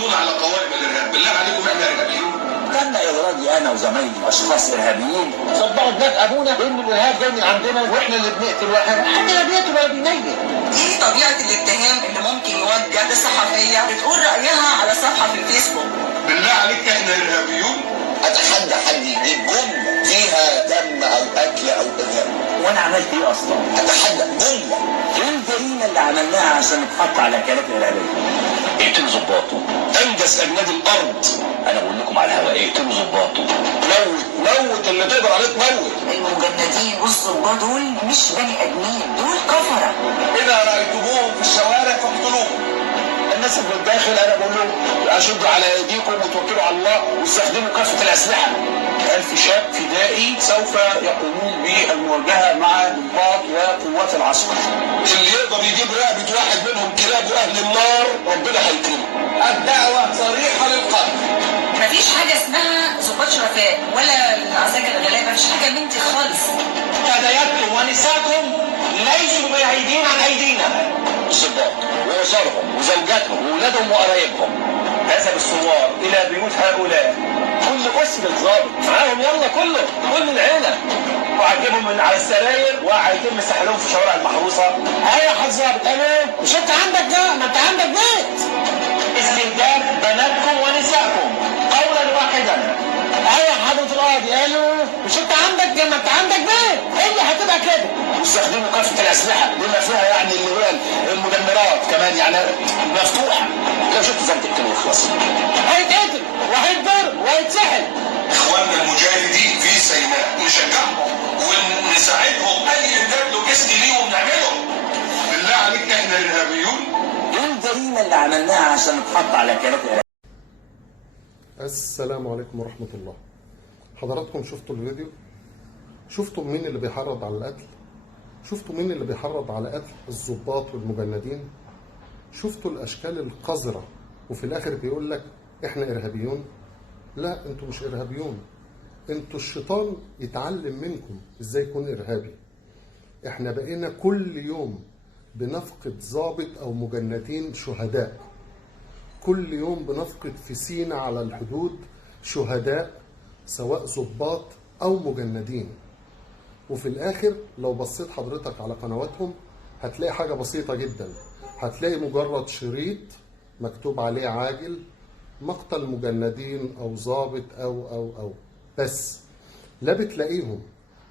حطونا على قوائم الارهاب، بالله عليكم احنا ارهابيين؟ تم إغراضي أنا وزمايلي أشخاص إرهابيين صدقوا بنات أبونا بإن الإرهاب جاي من عندنا وإحنا اللي بنقتل واحد، حتى لا بيقتل ولا بينيل. دي طبيعة الاتهام اللي ممكن يوجه لصحفية بتقول رأيها على صفحة في الفيسبوك. بالله عليك احنا ارهابيون؟ أتحدى حد يجيب جملة فيها دم أو قتل أو إرهاب. وأنا عملت إيه أصلا؟ أتحدى جملة. إيه الجريمة اللي عملناها عشان نتحط على كلام إرهابية؟ اقتلوا ظباطه. انجز اجناد الارض. أنا بقول لكم على الهواء اقتلوا ظباطه. موت اللي تقدر عليه تموت. المجندين والظباط دول مش بني آدمين، دول كفرة. إذا رأيتموهم في الشوارع فاقتلوهم. الناس اللي في الداخل أنا بقول لهم أشدوا على أيديكم وتوكلوا على الله واستخدموا كافة الأسلحة. 1000 شاب فدائي سوف يقومون بالمواجهة مع ضباط وقوات العسكر. اللي يقدر يجيب رقبة واحد منهم كلاب أهل النار ربنا هيكرمه. الدعوة صريحة للقتل. مفيش حاجة اسمها ضباط شرفاء ولا العساكر الغلابة، مفيش حاجة من دي خالص. فتياتكم ونساءكم ليسوا بعيدين عن أيدينا. الضباط وأسرهم وزوجاتهم وأولادهم وقرايبهم نسب الثوار إلى بيوت هؤلاء. كل أسرة ضابط معاهم يلا كل العيلة وعجبهم من على السراير وهيتم سحلهم في شوارع المحروسة. أيوة يا حاج ظابط أنا مش أنت عندك ده، ما أنت عندك بيت. استهداف بناتكم ونسائكم قولا واحدا. أيوة يا حضرة القاضي قالوا مش أنت عندك ما أنت عندك بيت، هي هتبقى كده. واستخدموا كافة الأسلحة بما فيها يعني اللي هو المدمرات كمان يعني مفتوحة. لو شفت زي ما تقتلوا يخلص. هيتقتل وهيتضرب وهيتسحل. إخواننا المجاهدين في سيناء نشجعهم ونساعدهم أي إمداد لوجستي ليهم نعمله. بالله عليك احنا إرهابيون؟ ايه الجريمة اللي عملناها عشان نتحط على كلام الإرهاب؟ السلام عليكم ورحمة الله. حضراتكم شفتوا الفيديو؟ شفتوا مين اللي بيحرض على القتل؟ شفتوا مين اللي بيحرض على قتل الضباط والمجندين؟ شفتوا الأشكال القذرة وفي الآخر بيقول لك إحنا إرهابيون؟ لا، أنتوا مش إرهابيون. أنتوا الشيطان يتعلم منكم إزاي يكون إرهابي. إحنا بقينا كل يوم بنفقد ضابط أو مجندين شهداء. كل يوم بنفقد في سينا على الحدود شهداء سواء ضباط أو مجندين. وفي الآخر لو بصيت حضرتك على قنواتهم هتلاقي حاجة بسيطة جدا. هتلاقي مجرد شريط مكتوب عليه عاجل مقتل مجندين أو ضابط أو بس. لا بتلاقيهم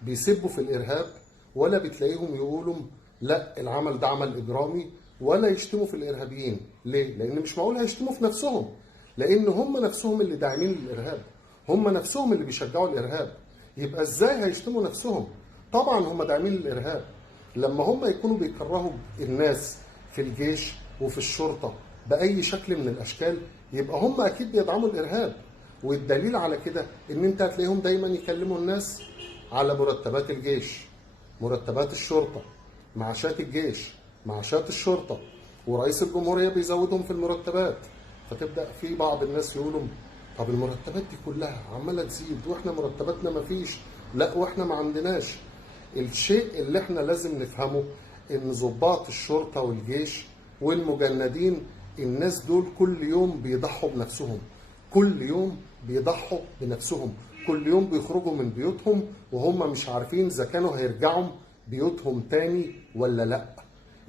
بيسبوا في الإرهاب ولا بتلاقيهم يقولوا لا العمل ده عمل إجرامي ولا يشتموا في الإرهابيين. ليه؟ لأن مش معقول هيشتموا في نفسهم، لأن هم نفسهم اللي داعمين للإرهاب، هم نفسهم اللي بيشجعوا الإرهاب. يبقى إزاي هيشتموا نفسهم؟ طبعا هم داعمين للإرهاب. لما هم يكونوا بيكرهوا الناس في الجيش وفي الشرطة بأي شكل من الأشكال يبقى هم أكيد بيدعموا الإرهاب. والدليل على كده إن أنت هتلاقيهم دايما يكلموا الناس على مرتبات الجيش، مرتبات الشرطة، معاشات الجيش، معاشات الشرطة، ورئيس الجمهورية بيزودهم في المرتبات. فتبدأ في بعض الناس يقولوا طب المرتبات دي كلها عمالة تزيد واحنا مرتباتنا مفيش. لا، واحنا ما عندناش. الشيء اللي احنا لازم نفهمه ان ضباط الشرطة والجيش والمجندين الناس دول كل يوم بيضحوا بنفسهم، كل يوم بيضحوا بنفسهم، كل يوم بيخرجوا من بيوتهم وهم مش عارفين اذا كانوا هيرجعوا بيوتهم تاني ولا لا.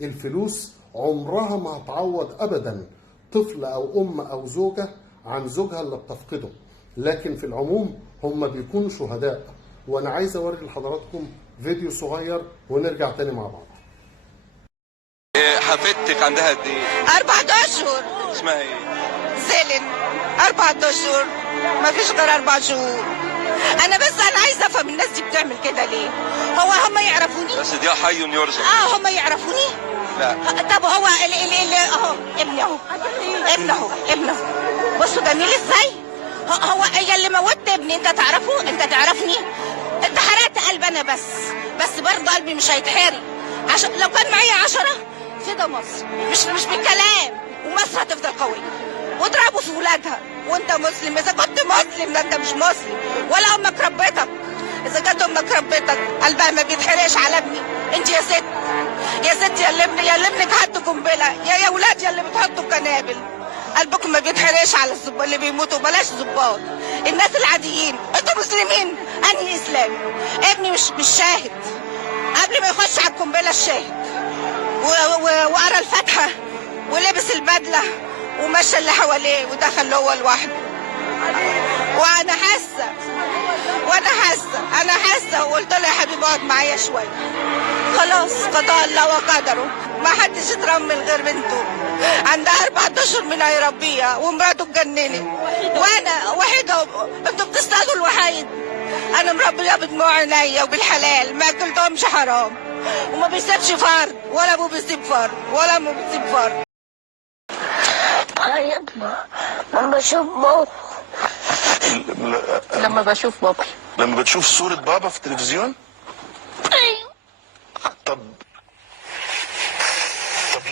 الفلوس عمرها ما هتعوض ابدا طفل او ام او زوجة عن زوجها اللي بتفقده، لكن في العموم هم بيكونوا شهداء. وانا عايز اوري لحضراتكم فيديو صغير ونرجع تاني مع بعض. حفيدتك عندها قد ايه؟ 4 أشهر. اسمها ايه؟ سيلين. 4 أشهر، ما فيش غير 4 شهور. انا عايزه افهم الناس دي بتعمل كده ليه؟ هم يعرفوني؟ بس دي حي يرزق. هم يعرفوني؟ لا. طب هو اهو ابني ابنه بصوا جميل ازاي؟ هو اللي موت ابني انت تعرفه؟ انت تعرفني؟ انت حرقت قلبي انا بس برضه قلبي مش هيتحرق. لو كان معايا 10 كده مصر مش بالكلام، ومصر هتفضل قويه. واضربوا في ولادها وانت مسلم. اذا كنت مسلم ده انت مش مسلم ولا امك ربتك. اذا كانت امك ربتك قلبها ما بيتحرقش على ابني. انت يا ست يا اللي ابنك حط قنبله، يا ولاد يا اللي بتحطوا قنابل. قلبكم ما بيتحرقش على الظباط اللي بيموتوا، بلاش ظباط، الناس العاديين. انتوا مسلمين، انهي اسلام؟ ابني مش شاهد، قبل ما يخش على القنبله الشاهد، وقرا الفاتحه ولبس البدله ومشى اللي حواليه ودخل هو لوحده. وانا حاسه وقلت له يا حبيبي اقعد معايا شويه، خلاص قضاء الله وقدره، ما حدش اترمل غير بنته، عندها 4 اشهر من هيربيها ومراته اتجننت، وانا وحيده. انتوا بتصطادوا الوحيد، انا مربيه بدموع عينيا وبالحلال، ما اكلتهمش حرام، وما بيسيبش فرد، ولا ابوه بيسيب فرد ولا امه بتسيب فرد. بعيط لما بشوف بابا. لما بشوف بابا. لما بتشوف صورة بابا في التلفزيون؟ ايوه. طب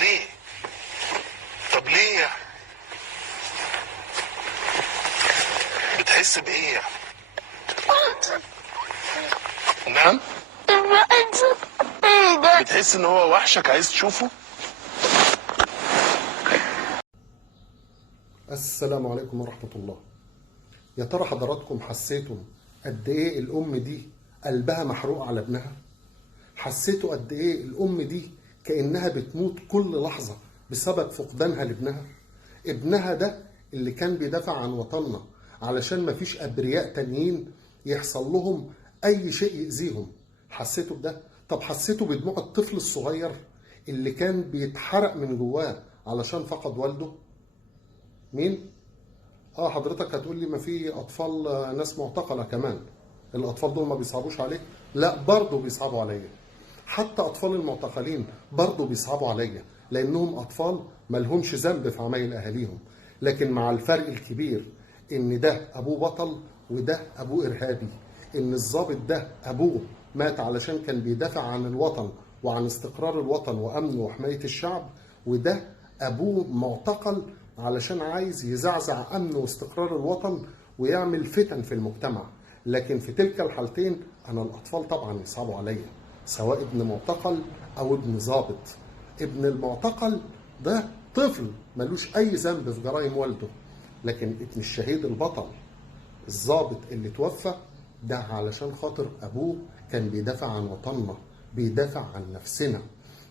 ليه؟ يعني؟ بتحس بإيه يعني؟ نعم؟ بتحس إن هو وحشك عايز تشوفه؟ السلام عليكم ورحمة الله. يا ترى حضراتكم حسيتم قد ايه الام دي قلبها محروق على ابنها؟ حسيتوا قد ايه الام دي كأنها بتموت كل لحظة بسبب فقدانها لابنها؟ ابنها ده اللي كان بيدافع عن وطننا علشان مفيش ابرياء تانيين يحصل لهم اي شيء يأذيهم. حسيتوا بده؟ طب حسيتوا بدموع الطفل الصغير اللي كان بيتحرق من جواه علشان فقد والده؟ مين؟ حضرتك هتقول لي ما في اطفال ناس معتقله كمان، الاطفال دول ما بيصعبوش عليك؟ لا، برضه بيصعبوا عليا. حتى اطفال المعتقلين برضه بيصعبوا عليا، لانهم اطفال ما لهمش ذنب في عمايل اهاليهم، لكن مع الفرق الكبير ان ده ابوه بطل وده ابوه ارهابي، ان الضابط ده ابوه مات علشان كان بيدافع عن الوطن وعن استقرار الوطن وامنه وحمايه الشعب، وده ابوه معتقل علشان عايز يزعزع امن واستقرار الوطن ويعمل فتن في المجتمع. لكن في تلك الحالتين انا الاطفال طبعا يصعبوا عليا، سواء ابن معتقل او ابن ضابط. ابن المعتقل ده طفل ملوش اي ذنب في جرائم والده، لكن ابن الشهيد البطل الضابط اللي توفى ده علشان خاطر ابوه كان بيدافع عن وطننا، بيدافع عن نفسنا.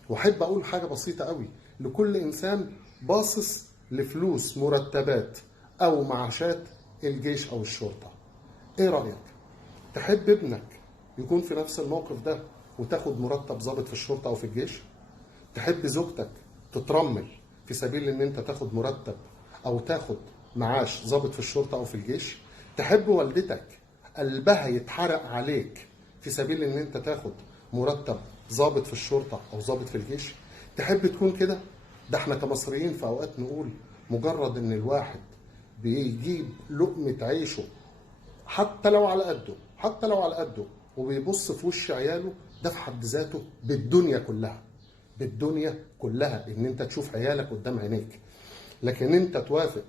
واحب اقول حاجه بسيطه قوي لكل انسان باصص لفلوس مرتبات او معاشات الجيش او الشرطه. ايه رايك؟ تحب ابنك يكون في نفس الموقف ده وتاخد مرتب ضابط في الشرطه او في الجيش؟ تحب زوجتك تترمل في سبيل ان انت تاخد مرتب او تاخد معاش ضابط في الشرطه او في الجيش؟ تحب والدتك قلبها يتحرق عليك في سبيل ان انت تاخد مرتب ضابط في الشرطه او ضابط في الجيش؟ تحب تكون كده؟ ده احنا كمصريين في اوقات نقول مجرد ان الواحد بيجيب لقمة عيشه حتى لو على قده وبيبص في وش عياله، ده في حد ذاته بالدنيا كلها ان انت تشوف عيالك قدام عينيك. لكن انت توافق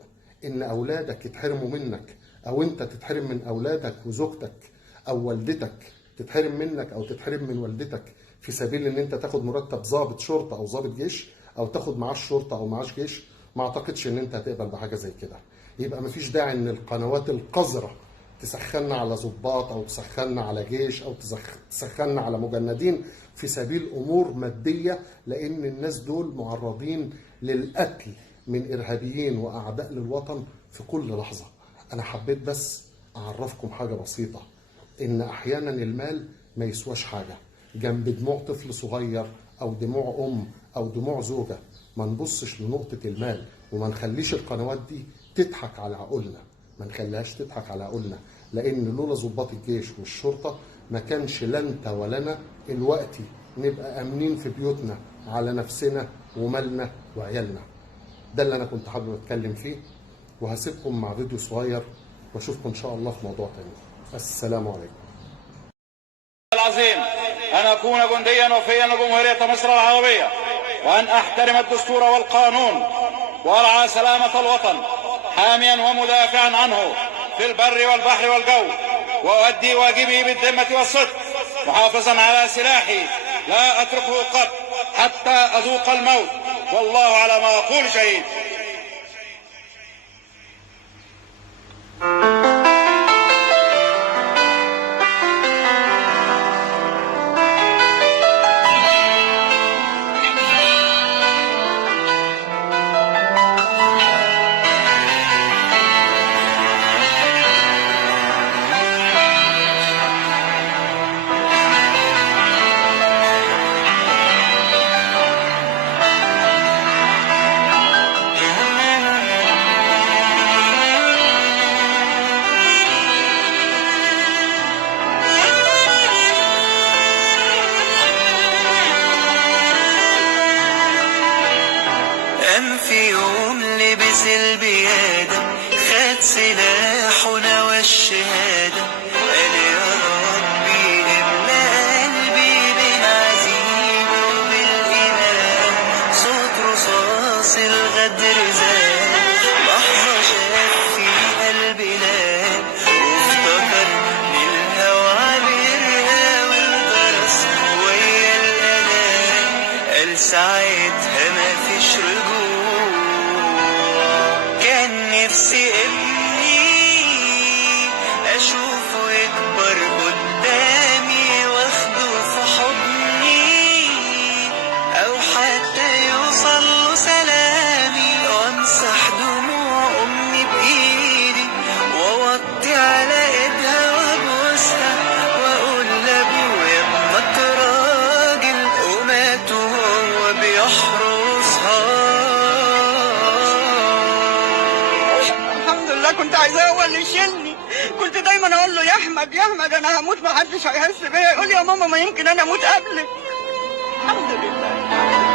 ان اولادك يتحرموا منك، او انت تتحرم من اولادك وزوجتك، او والدتك تتحرم منك او تتحرم من والدتك في سبيل ان انت تاخد مرتب ضابط شرطه او ضابط جيش، او تاخد معاش شرطه او معاش جيش؟ ما اعتقدش ان انت هتقبل بحاجه زي كده. يبقى مفيش داعي ان القنوات القذره تسخنا على ضباط او تسخنا على جيش او تسخنا على مجندين في سبيل امور ماديه، لان الناس دول معرضين للقتل من ارهابيين واعداء للوطن في كل لحظه. انا حبيت بس اعرفكم حاجه بسيطه، ان احيانا المال ما يسواش حاجه جنب دموع طفل صغير او دموع ام او دموع زوجه. ما نبصش لنقطه المال، وما نخليش القنوات دي تضحك على عقولنا، ما نخليهاش تضحك على عقولنا، لان لولا ضباط الجيش والشرطه ما كانش لا انت ولا انا الوقتي نبقى امنين في بيوتنا على نفسنا ومالنا وعيالنا. ده اللي انا كنت حابب اتكلم فيه، وهسيبكم مع فيديو صغير واشوفكم ان شاء الله في موضوع تاني. السلام عليكم. العظيم ان اكون جنديا وفيا لجمهورية مصر العربية، وان احترم الدستور والقانون، وارعى سلامة الوطن حاميا ومدافعا عنه في البر والبحر والجو، وأؤدي واجبي بالذمة والصدق محافظا على سلاحي لا أتركه قط حتى أذوق الموت، والله على ما أقول شهيد. زيادة، خد سلاحه نوى الشهادة، قال يا ربي املأ قلبي بالعزيمة وبالإيمان. صوت رصاص الغدر زاد، لحظة شاف فيها البلاد، وافتكر للهوى عبرها والجرس ويا الأذان، قال ساعتها مفيش رجوع. كان نفسي ابني اشوفه يكبر قدامي واخده في حضني، او حتى يوصل له سلامي، وامسح دموع امي بايدي واوطي على ايدها وابوسها، واقول لابويا ابنك راجل ومات وهو بيحرسها. الحمد لله كنت عايزاه هو اللي يشيلني. كنت دايما اقول له يا احمد يا احمد انا هموت ما حدش هيحس بيا، يقول لي يا ماما ما يمكن انا اموت قبلك. الحمد لله.